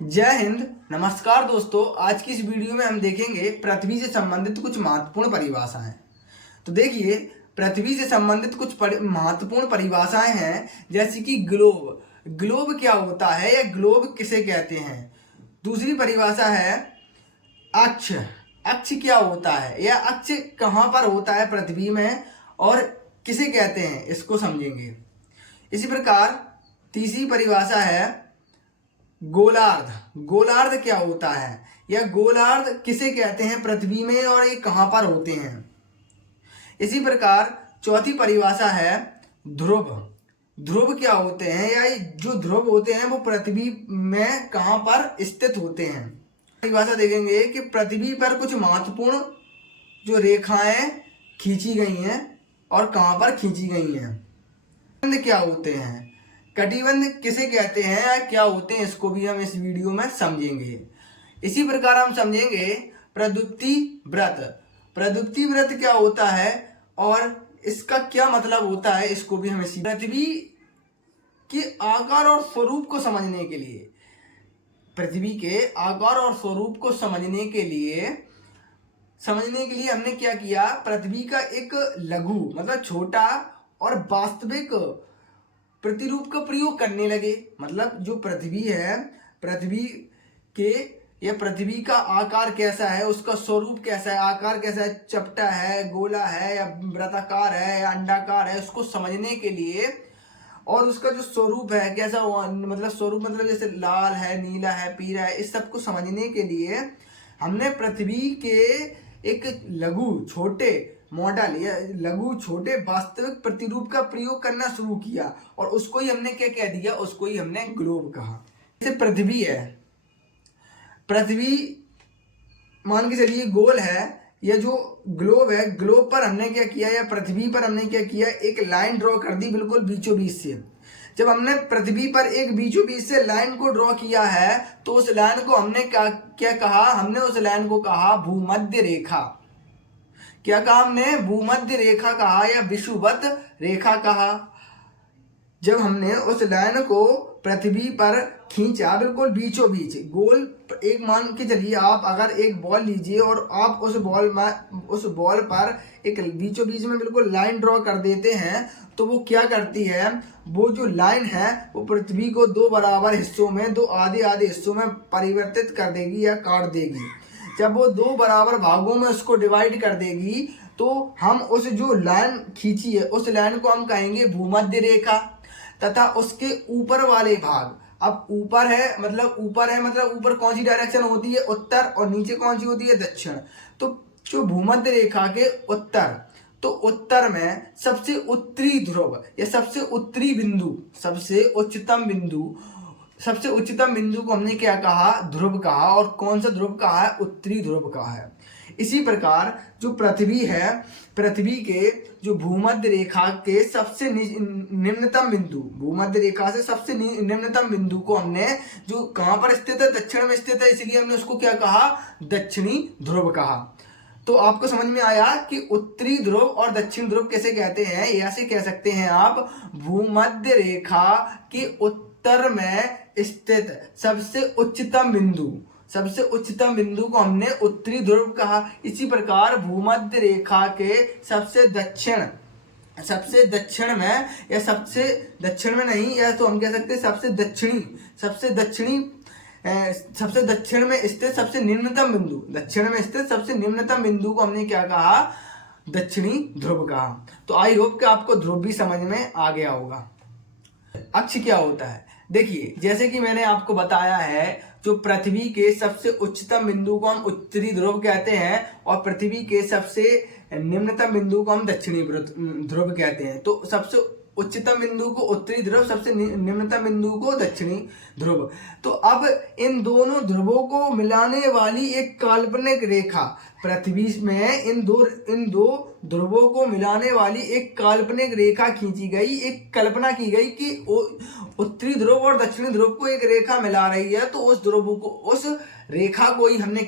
जय हिंद। नमस्कार दोस्तों, आज की इस वीडियो में हम देखेंगे पृथ्वी से संबंधित कुछ महत्वपूर्ण परिभाषाएं। तो देखिए, पृथ्वी से संबंधित कुछ महत्वपूर्ण परिभाषाएं हैं, जैसे कि ग्लोब। ग्लोब क्या होता है या ग्लोब किसे कहते हैं। दूसरी परिभाषा है अक्ष। अक्ष क्या होता है या अक्ष कहाँ पर होता है पृथ्वी में और किसे कहते हैं, इसको समझेंगे। इसी प्रकार तीसरी परिभाषा है गोलार्ध। गोलार्ध क्या होता है या गोलार्ध किसे कहते हैं पृथ्वी में और ये कहाँ पर होते हैं। इसी प्रकार चौथी परिभाषा है ध्रुव। ध्रुव क्या होते हैं या जो ध्रुव होते हैं वो पृथ्वी में कहाँ पर स्थित होते हैं। परिभाषा देखेंगे कि पृथ्वी पर कुछ महत्वपूर्ण जो रेखाएं खींची गई हैं और कहाँ पर खींची गई हैं। कटिबंध क्या होते हैं, कटिबंध किसे कहते हैं या क्या होते हैं, इसको भी हम इस वीडियो में समझेंगे। इसी प्रकार हम समझेंगे प्रदुप्ति व्रत। प्रदुप्ति व्रत क्या होता है और इसका क्या मतलब होता है, इसको भी हम इसी पृथ्वी के आकार और स्वरूप को समझने के लिए, पृथ्वी के आकार और स्वरूप को समझने के लिए हमने क्या किया, पृथ्वी का एक लघु मतलब छोटा और वास्तविक प्रतिरूप का प्रयोग करने लगे। मतलब जो पृथ्वी है, पृथ्वी के या पृथ्वी का आकार कैसा है, उसका स्वरूप कैसा है, आकार कैसा है, चपटा है, गोला है या वृत्ताकार है या अंडाकार है, उसको समझने के लिए और उसका जो स्वरूप है कैसा हुआ, मतलब स्वरूप मतलब जैसे लाल है, नीला है, पीला है, इस सब को समझने के लिए हमने पृथ्वी के एक लघु छोटे मॉडल या लघु छोटे वास्तविक प्रतिरूप का प्रयोग करना शुरू किया और उसको ही हमने क्या कह दिया, उसको ही हमने ग्लोब कहा। जैसे पृथ्वी है, पृथ्वी मान के चलिए गोल है, यह जो ग्लोब है, ग्लोब पर हमने क्या किया या पृथ्वी पर हमने क्या किया, एक लाइन ड्रॉ कर दी बिल्कुल बीचों बीच से। जब हमने पृथ्वी पर एक बीचों बीच से लाइन को ड्रॉ किया है तो उस लाइन को हमने क्या कहा, हमने उस लाइन को कहा भूमध्य रेखा। क्या कहा हमने, भूमध्य रेखा कहा या विषुवत रेखा कहा। जब हमने उस लाइन को पृथ्वी पर खींचा बिल्कुल बीचों बीच गोल, एक मान के चलिए आप अगर एक बॉल लीजिए और आप उस बॉल पर एक बीचों बीच में बिल्कुल लाइन ड्रॉ कर देते हैं तो वो क्या करती है, वो जो लाइन है वो पृथ्वी को दो बराबर हिस्सों में, दो आधे आधे हिस्सों में परिवर्तित कर देगी या काट देगी। जब वो दो बराबर भागों में उसको डिवाइड कर देगी तो हम उस जो लाइन खींची है उस लाइन को हम कहेंगे भूमध्य रेखा। तथा उसके ऊपर वाले भाग, अब ऊपर है मतलब ऊपर कौन सी डायरेक्शन होती है, उत्तर, और नीचे कौन सी होती है, दक्षिण। तो जो भूमध्य रेखा के उत्तर, तो उत्तर में सबसे उत्तरी ध्रुव या सबसे उत्तरी बिंदु, सबसे उच्चतम बिंदु को हमने क्या कहा, ध्रुव कहा। और कौन सा ध्रुव कहा है, उत्तरी ध्रुव कहा है। इसी प्रकार जो पृथ्वी है, पृथ्वी के जो भूमध्य रेखा के सबसे निम्नतम बिंदु, भूमध्य रेखा से सबसे निम्नतम बिंदु को हमने, जो कहाँ पर स्थित है, दक्षिण में स्थित है, इसलिए हमने उसको क्या कहा, दक्षिणी ध्रुव कहा। तो आपको समझ में आया कि उत्तरी ध्रुव और दक्षिण ध्रुव कैसे कहते हैं। ऐसे कह सकते हैं आप, भूमध्य रेखा के उत्तर में स्थित सबसे उच्चतम बिंदु को हमने उत्तरी ध्रुव कहा। इसी प्रकार भूमध्य रेखा के सबसे दक्षिण में या सबसे दक्षिण में नहीं, या तो हम कह सकते हैं सबसे दक्षिण में स्थित सबसे निम्नतम बिंदु, दक्षिण में स्थित सबसे निम्नतम बिंदु को हमने क्या कहा, दक्षिणी ध्रुव कहा। तो आई होप कि आपको ध्रुव भी समझ में आ गया होगा। अक्ष क्या होता है, देखिए जैसे कि मैंने आपको बताया है, जो पृथ्वी के सबसे उच्चतम बिंदु को हम उत्तरी ध्रुव कहते हैं और पृथ्वी के सबसे निम्नतम बिंदु को हम दक्षिणी ध्रुव कहते हैं। तो सबसे उच्चतम बिंदु को उत्तरी ध्रुव, सबसे निम्नतम बिंदु को दक्षिणी ध्रुव। तो अब इन दोनों ध्रुवों को मिलाने वाली एक काल्पनिक रेखा, पृथ्वी में इन दो ध्रुवों को मिलाने वाली एक काल्पनिक रेखा खींची गई, एक कल्पना की गई कि उत्तरी ध्रुव और दक्षिणी ध्रुव को एक रेखा मिला रही है। तो उस रेखा को ही हमने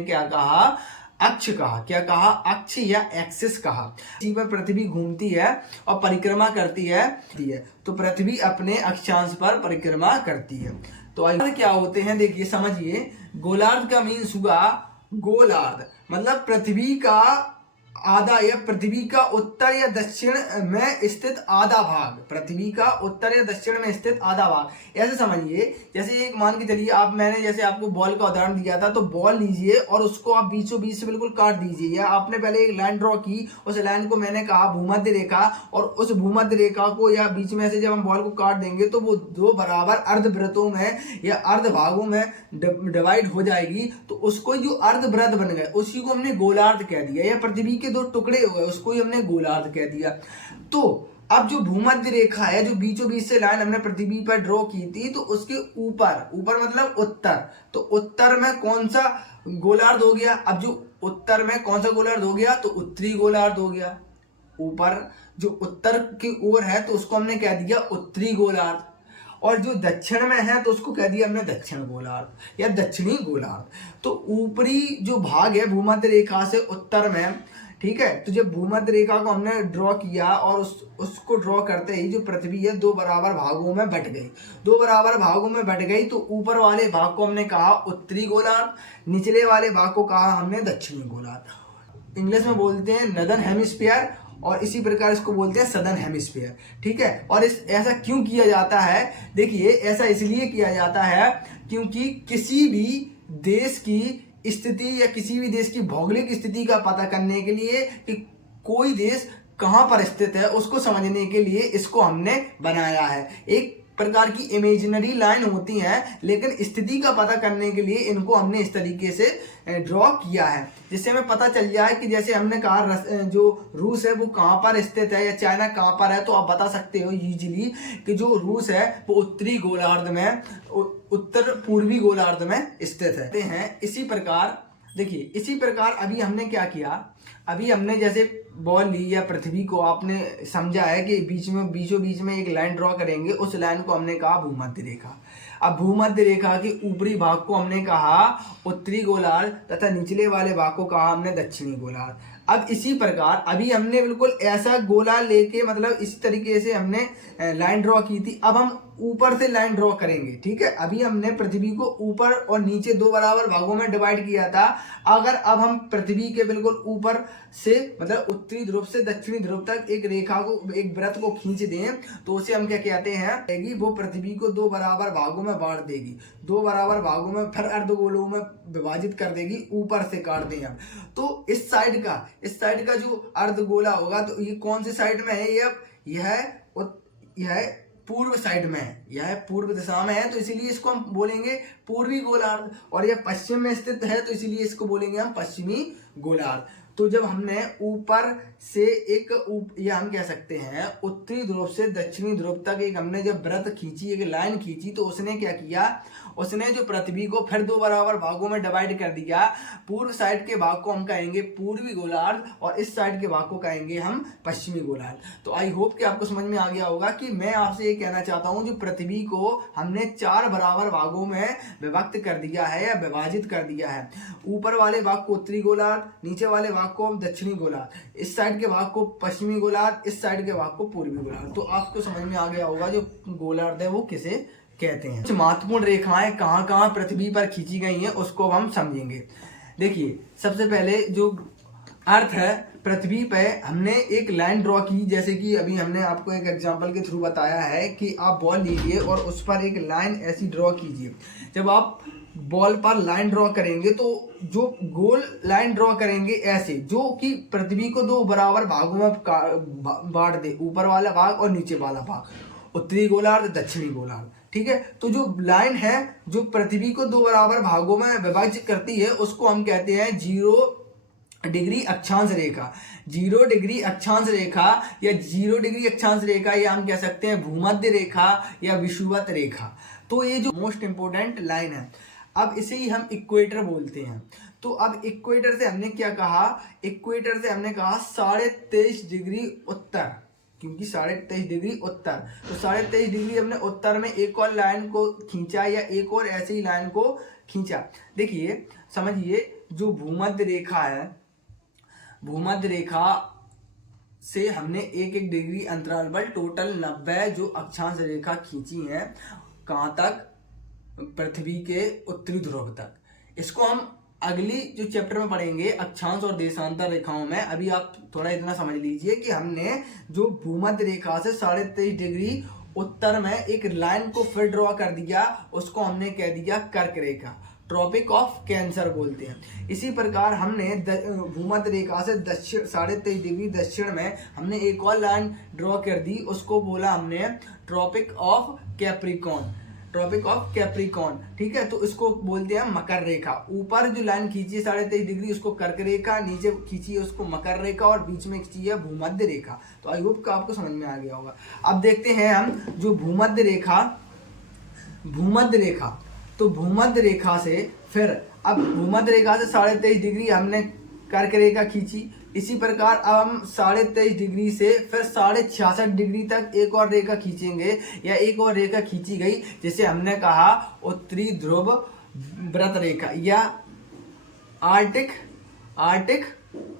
क्या कहा, अक्ष कहा। क्या कहा, अक्ष या एक्सिस कहा। इसी पर पृथ्वी घूमती है और परिक्रमा करती है, तो पृथ्वी अपने अक्षांश पर परिक्रमा करती है। तो आइए क्या होते हैं देखिए समझिए। गोलार्ध का मीन्स हुआ गोलार्ध मतलब पृथ्वी का आधा या पृथ्वी का उत्तर या दक्षिण में स्थित आधा भाग, पृथ्वी का उत्तर या दक्षिण में स्थित आधा भाग। ऐसे समझिए जैसे एक मान के चलिए आप, मैंने जैसे आपको बॉल का उदाहरण दिया था, तो बॉल लीजिए और उसको आप बीचों बीच से बिल्कुल काट दीजिए, या आपने पहले एक लाइन ड्रॉ की, उस लाइन को मैंने कहा भूमध्य रेखा, और उस भूमध्य रेखा को या बीच में से जब हम बॉल को काट देंगे तो वो दो बराबर अर्धवृत्तों में या अर्ध भागों में डिवाइड हो जाएगी। तो उसको जो अर्धवृत्त बन गए उसी को हमने गोलार्ध कह दिया, या पृथ्वी के दो टुकड़े हो गए उसको ही हमने गोलार्ध कह दिया। तो अब जो भूमध्य रेखा है, जो बीचों बीच से लाइन हमने पृथ्वी पर ड्रॉ की थी, तो उसके ऊपर, ऊपर मतलब उत्तर, तो उत्तर में कौन सा गोलार्ध हो गया? अब जो उत्तर में कौन सा गोलार्ध हो गया? तो उत्तरी गोलार्ध हो गया। ऊपर जो उत्तर की ओर है तो उसको हमने कह दिया उत्तरी गोलार्ध, और जो दक्षिण में है तो उसको कह दिया हमने दक्षिण गोलार्ध या दक्षिणी गोलार्ध। तो ऊपरी जो भाग है भूमध्य रेखा से उत्तर में, ठीक है, तो जब भूमध्य रेखा को हमने ड्रॉ किया और उसको ड्रॉ करते ही जो पृथ्वी है दो बराबर भागों में बट गई, दो बराबर भागों में बट गई, तो ऊपर वाले भाग को हमने कहा उत्तरी गोलार्ध, निचले वाले भाग को कहा हमने दक्षिणी गोलार्ध। इंग्लिश में बोलते हैं नदर्न हेमिस्फीयर, और इसी प्रकार इसको बोलते हैं सदर्न हेमिस्फीयर, ठीक है। और ऐसा क्यों किया जाता है? देखिए ऐसा इसलिए किया जाता है क्योंकि किसी भी देश की स्थिति या किसी भी देश की भौगोलिक स्थिति का पता करने के लिए कि कोई देश कहाँ पर स्थित है उसको समझने के लिए इसको हमने बनाया है। एक प्रकार की इमेजिनरी लाइन होती हैं, लेकिन स्थिति का पता करने के लिए इनको हमने इस तरीके से ड्रॉ किया है, जिससे हमें पता चल जाए कि जैसे हमने कहा जो रूस है वो कहाँ पर स्थित है या चाइना कहाँ पर है, तो आप बता सकते हो यूजली कि जो रूस है वो उत्तरी गोलार्ध में, उत्तर पूर्वी गोलार्ध में स्थित है। इसी प्रकार देखिए, इसी प्रकार अभी हमने क्या किया, अभी हमने जैसे बॉल ली या पृथ्वी को आपने समझा है कि बीचों बीच में एक लाइन ड्रॉ करेंगे, उस लाइन को हमने कहा भूमध्य रेखा। अब भूमध्य रेखा के ऊपरी भाग को हमने कहा उत्तरी गोलार्ध तथा निचले वाले भाग को कहा हमने दक्षिणी गोलार्ध। अब इसी प्रकार अभी हमने बिल्कुल ऐसा गोला लेके, मतलब इसी तरीके से हमने लाइन ड्रॉ की थी। अब हम ऊपर से लाइन ड्रॉ करेंगे, ठीक है। अभी हमने पृथ्वी को ऊपर और नीचे दो बराबर भागों में डिवाइड किया था। अगर अब हम पृथ्वी के बिल्कुल ऊपर से, मतलब उत्तरी ध्रुव से दक्षिणी ध्रुव तक एक रेखा को, एक वृत्त को खींच दें, तो उसे हम क्या कहते हैं, वो पृथ्वी को दो बराबर भागों में बांट देगी, दो बराबर भागों में फिर अर्धगोलों में विभाजित कर देगी, ऊपर से काट दें हम। तो इस साइड का जो अर्धगोला होगा, तो ये कौन से साइड में है? यह पूर्व साइड में है, यह पूर्व दिशा में है, तो इसीलिए इसको हम बोलेंगे पूर्वी गोलार्ध। और यह पश्चिम में स्थित है, तो इसीलिए इसको बोलेंगे हम पश्चिमी गोलार्ध। तो जब हमने ऊपर से या हम कह सकते हैं उत्तरी ध्रुव से दक्षिणी ध्रुव तक एक हमने जब वृत्त खींची, एक लाइन खींची, तो उसने क्या किया, उसने जो पृथ्वी को फिर दो बराबर भागों में डिवाइड कर दिया। पूर्व साइड के भाग को हम कहेंगे पूर्वी गोलार्ध और इस साइड के भाग को कहेंगे हम पश्चिमी गोलार्ध। तो आई होप कि आपको समझ में आ गया होगा कि मैं आपसे ये कहना चाहता हूँ, जो पृथ्वी को हमने चार बराबर भागों में विभक्त कर दिया है या विभाजित कर दिया है। ऊपर वाले भाग को उत्तरी गोलार्ध, नीचे वाले भाग को दक्षिणी गोलार्ध, इस साइड के भाग को पश्चिमी गोलार्ध, इस साइड के भाग को पूर्वी गोलार्ध। तो आपको समझ में आ गया होगा जो गोलार्ध है वो किसे कहते हैं। कुछ महत्वपूर्ण रेखाएं कहाँ कहाँ पृथ्वी पर खींची गई हैं उसको हम समझेंगे। देखिए सबसे पहले जो अर्थ है, पृथ्वी पे हमने एक लाइन ड्रॉ की, जैसे कि अभी हमने आपको एक एग्जांपल के थ्रू बताया है कि आप बॉल लीजिए और उस पर एक लाइन ऐसी ड्रॉ कीजिए। जब आप बॉल पर लाइन ड्रॉ करेंगे तो जो गोल लाइन ड्रॉ करेंगे ऐसे, जो कि पृथ्वी को दो बराबर भागों में बांट दे, ऊपर वाला भाग और नीचे वाला भाग, उत्तरी गोलार्ध दक्षिणी गोलार्ध, ठीक है। तो जो लाइन है जो पृथ्वी को दो बराबर भागों में विभाजित करती है उसको हम कहते हैं 0 डिग्री अक्षांश रेखा। 0 डिग्री अक्षांश रेखा या 0 डिग्री अक्षांश रेखा, या हम कह सकते हैं भूमध्य रेखा या विषुवत रेखा। तो ये जो मोस्ट इंपोर्टेंट लाइन है, अब इसे ही हम इक्वेटर बोलते हैं। तो अब इक्वेटर से हमने क्या कहा, इक्वेटर से हमने कहा 23.5 डिग्री उत्तर, क्योंकि 23.5 डिग्री उत्तर, तो 23.5 डिग्री हमने उत्तर में एक और लाइन को खींचा या एक और ऐसी ही लाइन को खींचा। देखिए समझिए, जो भूमध्य रेखा है, भूमध्य रेखा से हमने एक डिग्री अंतराल पर टोटल 90 जो अक्षांश रेखा खींची है, कहाँ तक, पृथ्वी के उत्तरी ध्रुव तक। इसको हम अगली जो चैप्टर में पढ़ेंगे अक्षांश और देशांतर रेखाओं में। अभी आप थोड़ा इतना समझ लीजिए कि हमने जो भूमध्य रेखा से 23.5 डिग्री उत्तर में एक लाइन को फिर ड्रॉ कर दिया, उसको हमने कह दिया कर्क रेखा, ट्रॉपिक ऑफ कैंसर बोलते हैं। इसी प्रकार हमने भूमध्य रेखा से दक्षिण 23.5 डिग्री दक्षिण में हमने एक और लाइन ड्रॉ कर दी, उसको बोला हमने tropic of Capricorn, tropic of Capricorn, ठीक है। तो इसको बोलते हैं मकर रेखा। ऊपर जो लाइन खींची है 23.5 डिग्री उसको कर्क रेखा, नीचे खींची है उसको मकर रेखा और बीच में खींची है भूमध्य रेखा। तो आई होप का आपको समझ में आ गया होगा। अब देखते हैं हम जो भूमध्य रेखा, तो भूमध्य रेखा से फिर अब भूमध्य रेखा से 23.5 डिग्री हमने कर्क रेखा खींची। इसी प्रकार अब हम 23.5 डिग्री से फिर 66.5 डिग्री तक एक और रेखा खींचेंगे, या एक और रेखा खींची गई जिसे हमने कहा उत्तरी ध्रुव व्रत रेखा या आर्टिक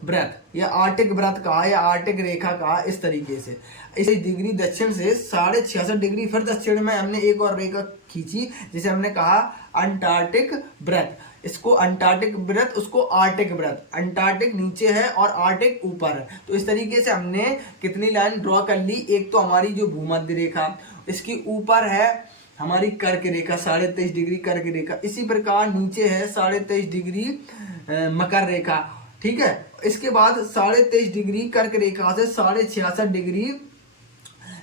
व्रत, या आर्टिक व्रत कहा या आर्टिक रेखा कहा। इस तरीके से इस डिग्री दक्षिण से 66.5 डिग्री फिर दक्षिण में हमने एक और रेखा खींची जिसे हमने कहा अंटार्कटिक व्रत। इसको अंटार्कटिक व्रत, उसको आर्टिक व्रत। अंटार्कटिक नीचे है और आर्टिक ऊपर है। तो इस तरीके से हमने कितनी लाइन ड्रॉ कर ली। एक तो हमारी जो भूमध्य रेखा, इसकी ऊपर है हमारी कर्क रेखा 23.5 डिग्री कर्क रेखा। इसी प्रकार नीचे है 23.5 डिग्री मकर रेखा, ठीक है। इसके बाद 23.5 डिग्री कर्क रेखा से 66.5 डिग्री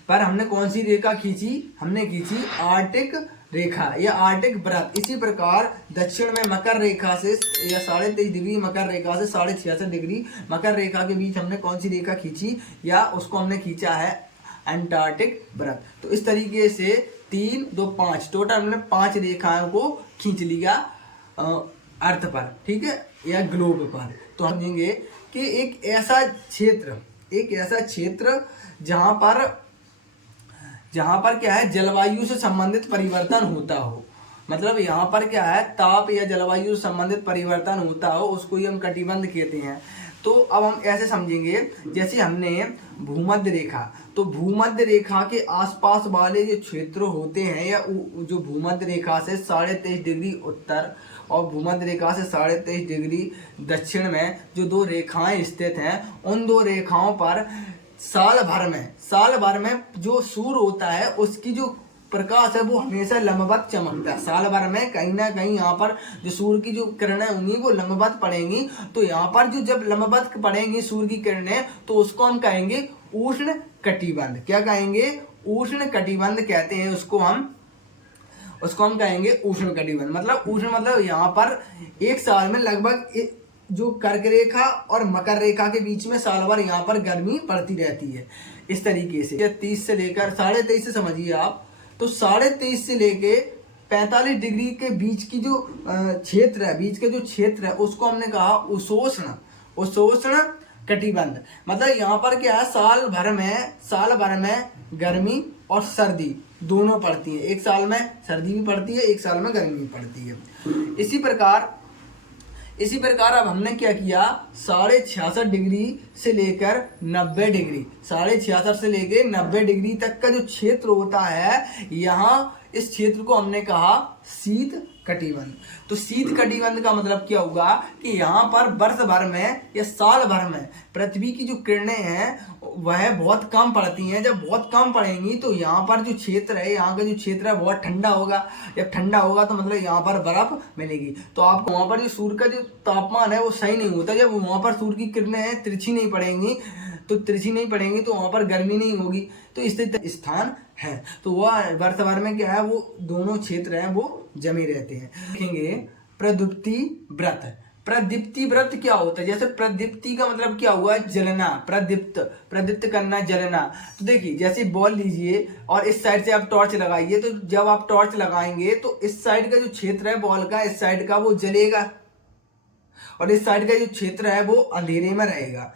पर हमने कौन सी रेखा खींची, हमने खींची आर्टिक रेखा या आर्टिक व्रत। इसी प्रकार दक्षिण में मकर रेखा से या 23.5 डिग्री मकर रेखा से 66.5 डिग्री मकर रेखा के बीच हमने कौन सी रेखा खींची, या उसको हमने खींचा है अंटार्कटिक व्रत। तो इस तरीके से 3, 2, 5 टोटल हमने 5 रेखाओं को खींच लिया अर्थ पर, ठीक है, या ग्लोब पर। तो हम समझेंगे कि एक ऐसा क्षेत्र जहां पर क्या है जलवायु से संबंधित परिवर्तन होता हो, मतलब यहाँ पर क्या है ताप या जलवायु से संबंधित परिवर्तन होता हो, उसको ही हम कटिबंध कहते हैं। तो अब हम ऐसे समझेंगे, जैसे हमने भूमध्य रेखा, तो भूमध्य रेखा के आसपास वाले जो क्षेत्र होते हैं, या जो भूमध्य रेखा से 23.5 डिग्री उत्तर और भूमध्य रेखा से 23.5 डिग्री दक्षिण में जो 2 रेखाएं स्थित हैं, उन 2 रेखाओं पर साल भर में जो सूर्य होता है उसकी जो प्रकाश है वो हमेशा लंबवत चमकता है। साल भर में कहीं ना कहीं यहाँ पर जो सूर्य की जो किरणें होंगी वो लंबवत पड़ेंगी। तो यहाँ पर जो जब लंबवत पड़ेंगी सूर्य की किरणें, तो उसको हम कहेंगे उष्ण कटिबंध। क्या कहेंगे? उष्ण कटिबंध कहते हैं उसको हम कहेंगे उष्ण कटिबंध। मतलब उष्ण मतलब यहाँ पर एक साल में लगभग जो कर्क रेखा और मकर रेखा के बीच में साल भर यहाँ पर गर्मी पड़ती रहती है। इस तरीके से 30 से लेकर 23.5 से समझिए आप, तो 23.5 से लेके 45 डिग्री के बीच की जो क्षेत्र है, बीच के जो क्षेत्र है उसको हमने कहा उष्ण कटिबंध। मतलब यहाँ पर क्या है साल भर में गर्मी और सर्दी दोनों पड़ती है। एक साल में सर्दी भी पड़ती है, एक साल में गर्मी भी पड़ती है। इसी प्रकार अब हमने क्या किया, 66.5 डिग्री से लेकर 90 डिग्री, 66.5 से लेकर 90 डिग्री तक का जो क्षेत्र होता है, यहाँ इस क्षेत्र को हमने कहा शीत कटिबंध। तो शीत कटिबंध का मतलब क्या होगा कि यहाँ पर वर्ष भर में या साल भर में पृथ्वी की जो किरणें हैं वह बहुत कम पड़ती हैं। जब बहुत कम पड़ेंगी तो यहाँ पर जो क्षेत्र है, यहाँ का जो क्षेत्र है बहुत ठंडा होगा। जब ठंडा होगा तो मतलब यहाँ पर बर्फ मिलेगी। तो आपको वहाँ पर जो सूर्य का जो तापमान है वो सही नहीं होता। जब वहाँ पर सूर्य की किरणें तिरछी नहीं पड़ेंगी तो वहाँ पर गर्मी नहीं होगी। तो इस स्थान है, तो वह वर्ष भर में क्या है वो दोनों क्षेत्र हैं वो जमे रहते हैं। देखेंगे प्रदीप्ति व्रत क्या होता है। जैसे प्रदीप्ति का मतलब क्या हुआ, जलना, प्रदीप्त करना, जलना। तो देखिए जैसे बॉल लीजिए और इस साइड से आप टॉर्च लगाइए, तो जब आप टॉर्च लगाएंगे तो इस साइड का जो क्षेत्र है बॉल का, इस साइड का वो जलेगा और इस साइड का जो क्षेत्र है वो अंधेरे में रहेगा।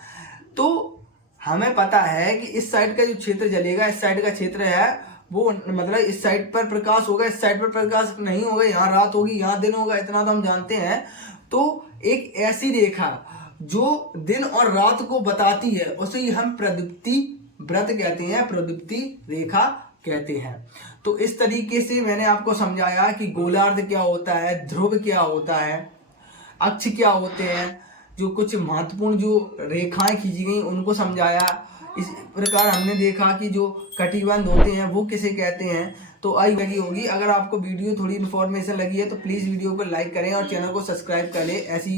तो हमें पता है कि इस साइड का जो क्षेत्र जलेगा, इस साइड का क्षेत्र है वो मतलब इस साइड पर प्रकाश होगा, इस साइड पर प्रकाश नहीं होगा, यहाँ रात होगी यहाँ दिन होगा, इतना तो हम जानते हैं। तो एक ऐसी रेखा जो दिन और रात को बताती है उसे ही हम प्रदीप्ति व्रत कहते हैं, प्रदीप्ति रेखा कहते हैं। तो इस तरीके से मैंने आपको समझाया कि गोलार्ध क्या होता है, ध्रुव क्या होता है, अक्ष क्या होते हैं, जो कुछ महत्वपूर्ण जो रेखाएं खींची गई उनको समझाया। इस प्रकार हमने देखा कि जो कटिबंध होते हैं वो किसे कहते हैं। तो आई लगी होगी। अगर आपको वीडियो थोड़ी इन्फॉर्मेशन लगी है तो प्लीज़ वीडियो को लाइक करें और चैनल को सब्सक्राइब कर लें ऐसी